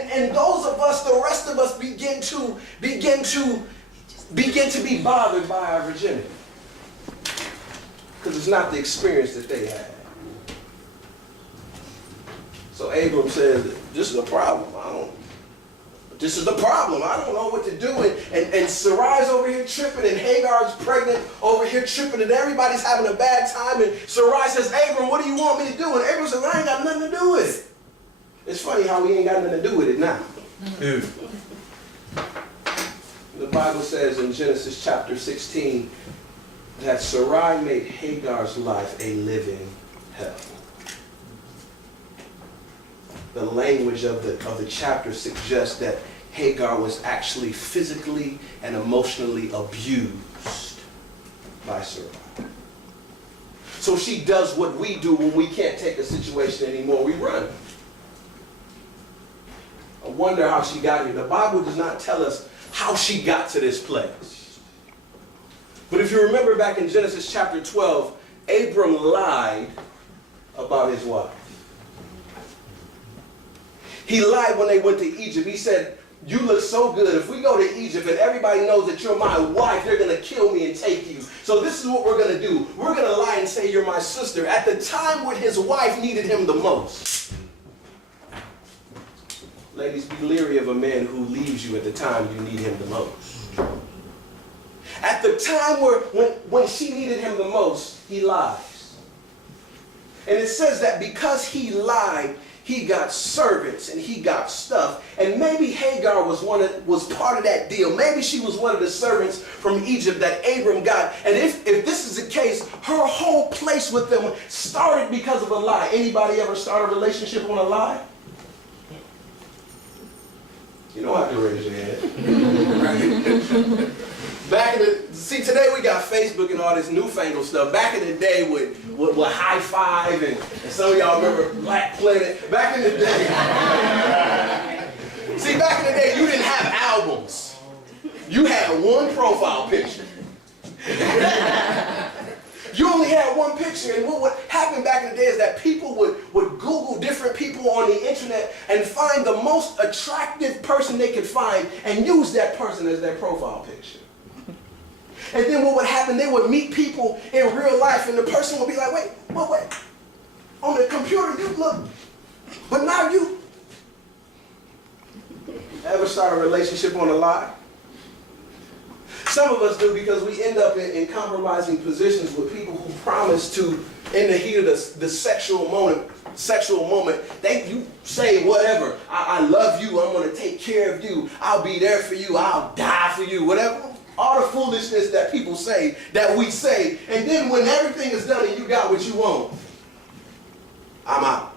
And those of us, the rest of us, begin to be bothered by our virginity. Because it's not the experience that they had. So Abram says, this is a problem. This is the problem. I don't know what to do. And Sarai's over here tripping, and Hagar's pregnant over here tripping, and everybody's having a bad time. And Sarai says, Abram, what do you want me to do? And Abram says, I ain't got nothing to do with it. It's funny how we ain't got nothing to do with it now. The Bible says in Genesis chapter 16 that Sarai made Hagar's life a living hell. The language of the chapter suggests that Hagar was actually physically and emotionally abused by Sarai. So she does what we do when we can't take a situation anymore. We run. I wonder how she got here. The Bible does not tell us how she got to this place. But if you remember back in Genesis chapter 12, Abram lied about his wife. He lied when they went to Egypt. He said, you look so good. If we go to Egypt and everybody knows that you're my wife, they're going to kill me and take you. So this is what we're going to do. We're going to lie and say you're my sister at the time when his wife needed him the most. Ladies, be leery of a man who leaves you at the time you need him the most. At the time when she needed him the most, he lies. And it says that because he lied, he got servants and he got stuff. And maybe Hagar was part of that deal. Maybe she was one of the servants from Egypt that Abram got. And if this is the case, her whole place with them started because of a lie. Anybody ever start a relationship on a lie? You don't have to raise your hand. Today we got Facebook and all this newfangled stuff. Back in the day with High Five and some of y'all remember Black Planet. Back in the day. Back in the day you didn't have albums. You had one profile picture. You only had one picture, and what happened back in the day is that people would Google different people on the internet and find the most attractive person they could find and use that person as their profile picture. And then what would happen, they would meet people in real life, and the person would be like, wait, on the computer you look, but now you. Ever start a relationship on a lie? Some of us do, because we end up in compromising positions with people who promise to, in the heat of the sexual moment, you say whatever. I love you. I'm going to take care of you. I'll be there for you. I'll die for you. Whatever. All the foolishness that people say, that we say. And then when everything is done and you got what you want, I'm out.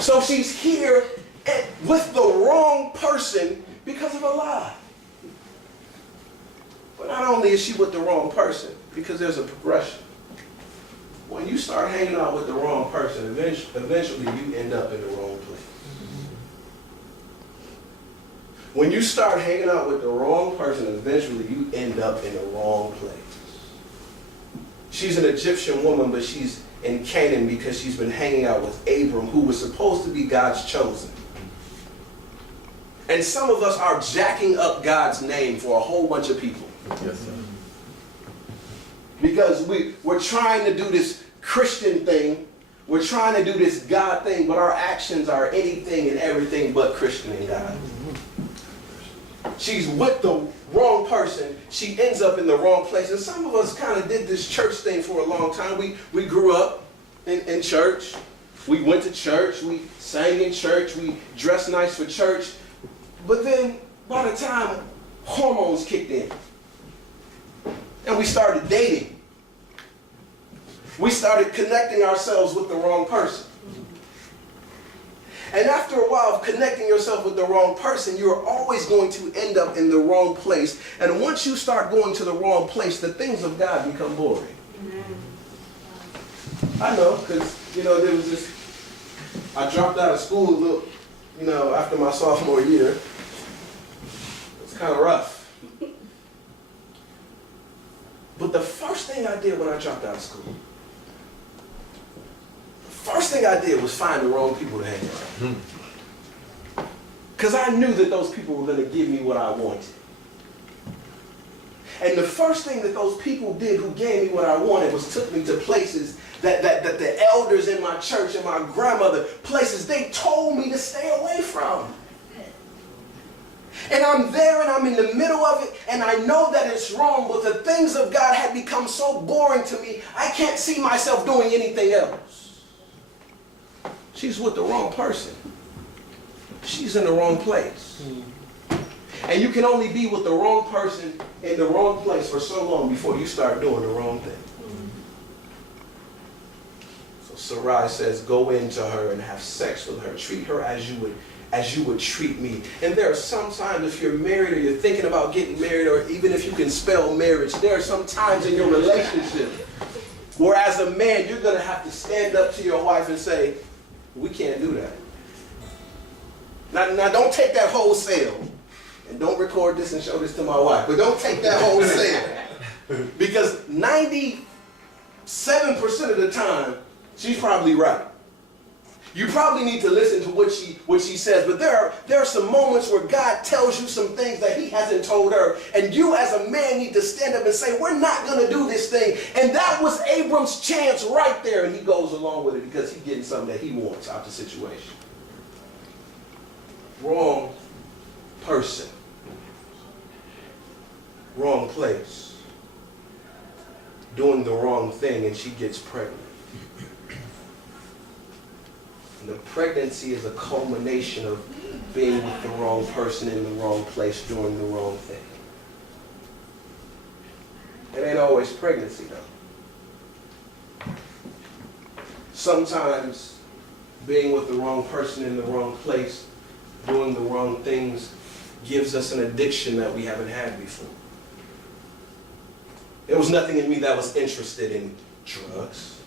So she's here with the wrong person because of a lie. But not only is she with the wrong person, because there's a progression. When you start hanging out with the wrong person, eventually you end up in the wrong place. When you start hanging out with the wrong person, eventually you end up in the wrong place. She's an Egyptian woman, but she's in Canaan because she's been hanging out with Abram, who was supposed to be God's chosen. And some of us are jacking up God's name for a whole bunch of people. Yes, sir. Because we're trying to do this Christian thing. We're trying to do this God thing, but our actions are anything and everything but Christian and God. She's with the wrong person. She ends up in the wrong place. And some of us kind of did this church thing for a long time. We grew up in church. We went to church. We sang in church. We dressed nice for church. But then, by the time hormones kicked in, and we started dating, we started connecting ourselves with the wrong person. And after a while of connecting yourself with the wrong person, you're always going to end up in the wrong place. And once you start going to the wrong place, the things of God become boring. I know, because, there was this, I dropped out of school, after my sophomore year. It's kind of rough. But the first thing I did when I dropped out of school, the First thing I did was find the wrong people to hang around. Because I knew that those people were going to give me what I wanted. And the first thing that those people did who gave me what I wanted was took me to places that the elders in my church and my grandmother, places they told me to stay away from. And I'm there and I'm in the middle of it and I know that it's wrong, but the things of God had become so boring to me, I can't see myself doing anything else. She's with the wrong person. She's in the wrong place. And you can only be with the wrong person in the wrong place for so long before you start doing the wrong thing. So Sarai says, go into her and have sex with her. Treat her as you would treat me. And there are some times if you're married or you're thinking about getting married, or even if you can spell marriage, there are some times in your relationship where as a man you're going to have to stand up to your wife and say, we can't do that. Now don't take that wholesale. And don't record this and show this to my wife. But don't take that wholesale. Because 97% of the time, she's probably right. You probably need to listen to what she says. But there are some moments where God tells you some things that he hasn't told her. And you as a man need to stand up and say, we're not going to do this thing. And that was Abram's chance right there. And he goes along with it because he's getting something that he wants out the situation. Wrong person. Wrong place, doing the wrong thing, and she gets pregnant. And the pregnancy is a culmination of being with the wrong person in the wrong place, doing the wrong thing. It ain't always pregnancy, though. Sometimes being with the wrong person in the wrong place, doing the wrong things, gives us an addiction that we haven't had before. There was nothing in me that was interested in drugs.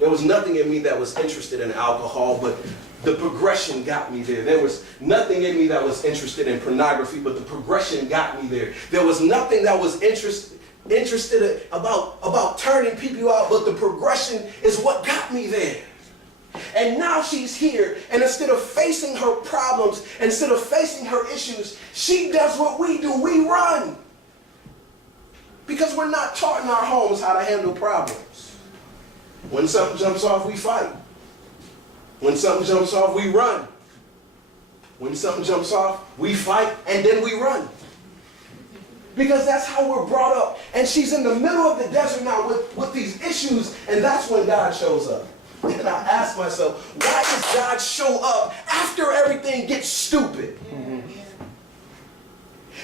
There was nothing in me that was interested in alcohol, but the progression got me there. There was nothing in me that was interested in pornography, but the progression got me there. There was nothing that was interested about turning people out, but the progression is what got me there. And now she's here, and instead of facing her problems, instead of facing her issues, she does what we do. We run. Because we're not taught in our homes how to handle problems. When something jumps off, we fight. When something jumps off, we run. When something jumps off, we fight, and then we run. Because that's how we're brought up. And she's in the middle of the desert now with these issues, and that's when God shows up. And I ask myself, why does God show up after everything gets stupid?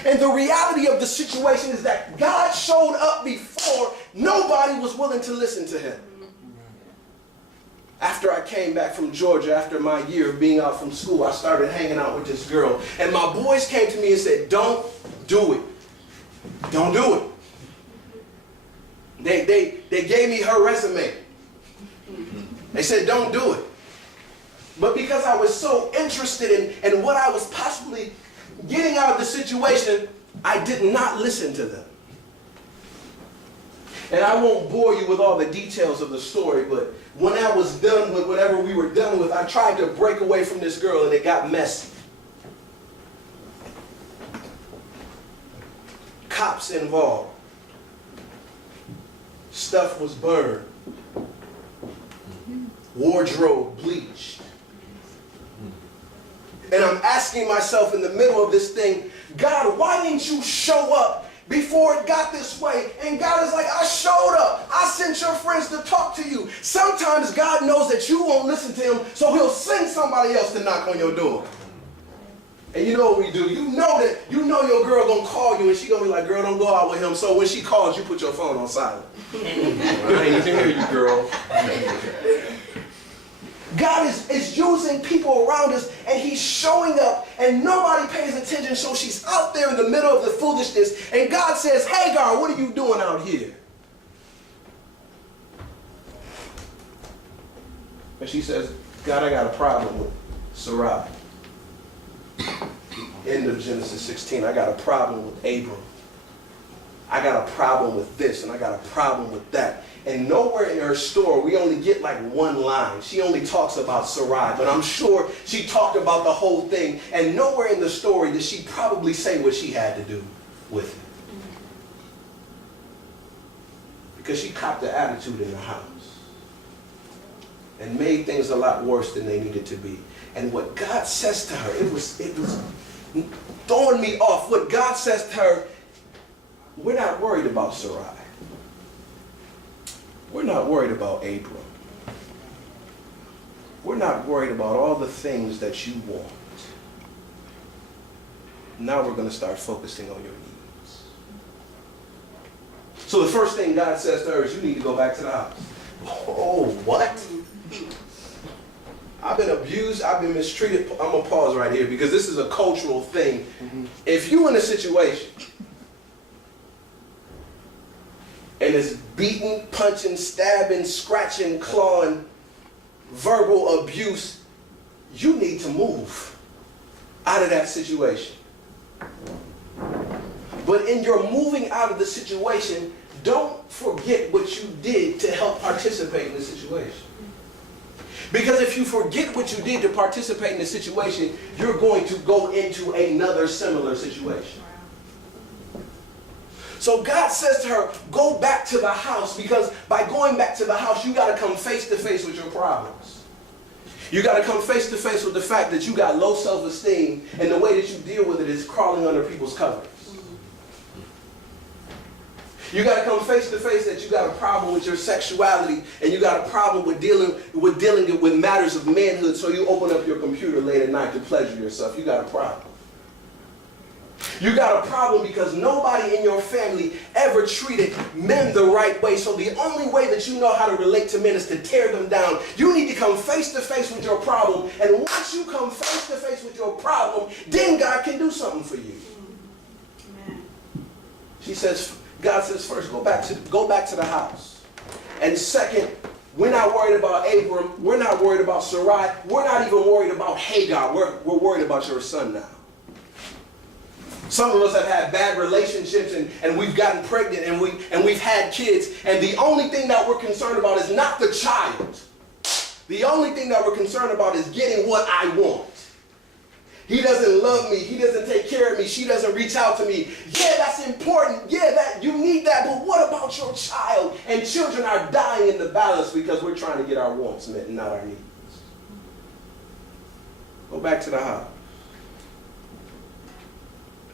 And the reality of the situation is that God showed up before nobody was willing to listen to him. After I came back from Georgia, after my year of being out from school, I started hanging out with this girl. And my boys came to me and said, don't do it. Don't do it. They gave me her resume. They said, don't do it. But because I was so interested in what I was possibly getting out of the situation, I did not listen to them. And I won't bore you with all the details of the story, but when I was done with whatever we were done with, I tried to break away from this girl and it got messy. Cops involved. Stuff was burned. Wardrobe bleached. And I'm asking myself in the middle of this thing, God, why didn't you show up before it got this way? And God is like, I showed up. I sent your friends to talk to you. Sometimes God knows that you won't listen to him, so he'll send somebody else to knock on your door. And you know what we do? You know your girl gonna call you and she gonna be like, girl, don't go out with him. So when she calls, you put your phone on silent. I ain't even hear you, girl. God is using people around us, and he's showing up, and nobody pays attention, so she's out there in the middle of the foolishness, and God says, Hagar, what are you doing out here? And she says, God, I got a problem with Sarai. End of Genesis 16, I got a problem with Abram. I got a problem with this, and I got a problem with that. And nowhere in her story, we only get like one line. She only talks about Sarai, but I'm sure she talked about the whole thing. And nowhere in the story did she probably say what she had to do with it. Because she copped the attitude in the house and made things a lot worse than they needed to be. And what God says to her, it was throwing me off. What God says to her, we're not worried about Sarai. We're not worried about Abram. We're not worried about all the things that you want. Now we're going to start focusing on your needs. So the first thing God says to her is, you need to go back to the house. Oh, what? I've been abused. I've been mistreated. I'm going to pause right here because this is a cultural thing. If you're in a situation and it's beating, punching, stabbing, scratching, clawing, verbal abuse, you need to move out of that situation. But in your moving out of the situation, don't forget what you did to help participate in the situation. Because if you forget what you did to participate in the situation, you're going to go into another similar situation. So God says to her, go back to the house, because by going back to the house, you got to come face to face with your problems. You got to come face to face with the fact that you got low self-esteem, and the way that you deal with it is crawling under people's covers. You got to come face to face that you got a problem with your sexuality, and you got a problem with dealing with matters of manhood, so you open up your computer late at night to pleasure yourself. You got a problem. You got a problem because nobody in your family ever treated men the right way. So the only way that you know how to relate to men is to tear them down. You need to come face to face with your problem. And once you come face to face with your problem, then God can do something for you. Amen. God says first, go back to the house. And second, we're not worried about Abram. We're not worried about Sarai. We're not even worried about Hagar. We're worried about your son now. Some of us have had bad relationships and we've gotten pregnant and we've had kids, and the only thing that we're concerned about is not the child. The only thing that we're concerned about is getting what I want. He doesn't love me. He doesn't take care of me. She doesn't reach out to me. Yeah, that's important. Yeah, that you need that. But what about your child? And children are dying in the balance because we're trying to get our wants met and not our needs. Go back to the house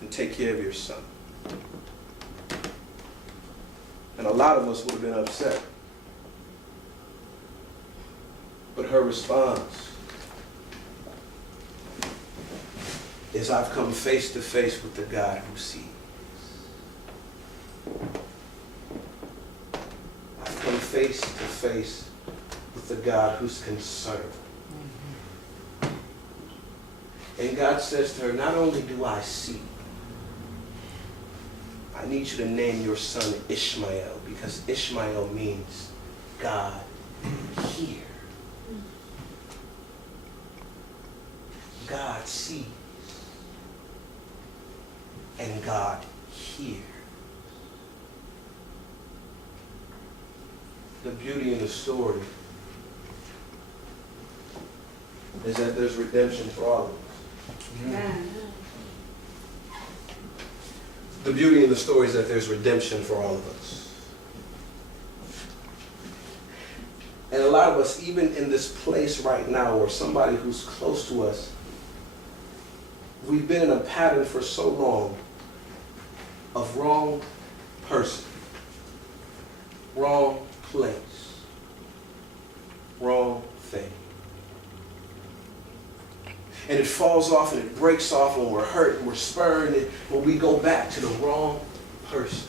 and take care of your son. And a lot of us would have been upset. But her response is, I've come face to face with the God who sees. I've come face to face with the God who's concerned. And God says to her, not only do I see, I need you to name your son Ishmael, because Ishmael means God hears. God sees. And God hears. The beauty in the story is that there's redemption for all of us. Amen. The beauty in the story is that there's redemption for all of us. And a lot of us, even in this place right now, or somebody who's close to us, we've been in a pattern for so long of wrong person, wrong place, wrong thing. And it falls off and it breaks off when we're hurt and we're spurned, when we go back to the wrong person,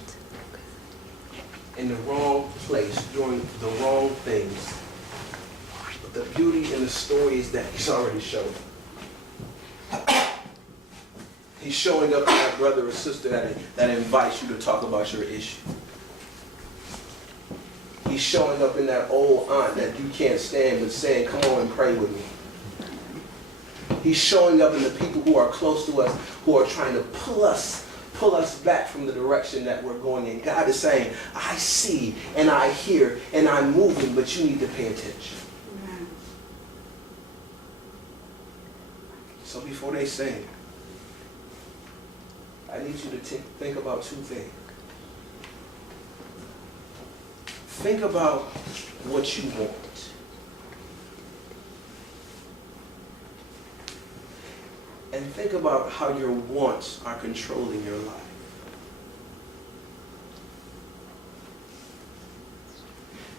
in the wrong place, doing the wrong things. But the beauty in the story is that he's already shown up. He's showing up in that brother or sister that invites you to talk about your issue. He's showing up in that old aunt that you can't stand but saying, come on and pray with me. He's showing up in the people who are close to us, who are trying to pull us pull us back from the direction that we're going in. God is saying, I see and I hear and I'm moving, but you need to pay attention. Amen. So before they sing, I need you to think about two things. Think about what you want. And think about how your wants are controlling your life.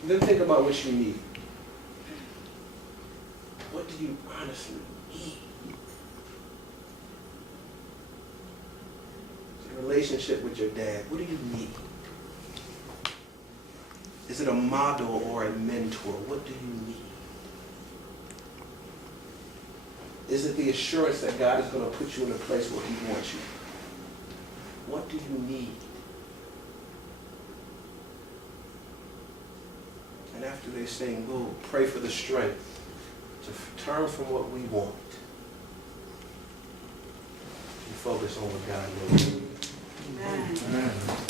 And then think about what you need. What do you honestly need? Your relationship with your dad, what do you need? Is it a model or a mentor? What do you need? Is it the assurance that God is going to put you in a place where he wants you? What do you need? And after they sing, go pray for the strength to turn from what we want and focus on what God knows. Amen. Amen.